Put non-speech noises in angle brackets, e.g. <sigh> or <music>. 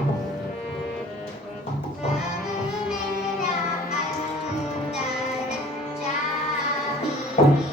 Thank <laughs> <laughs> you.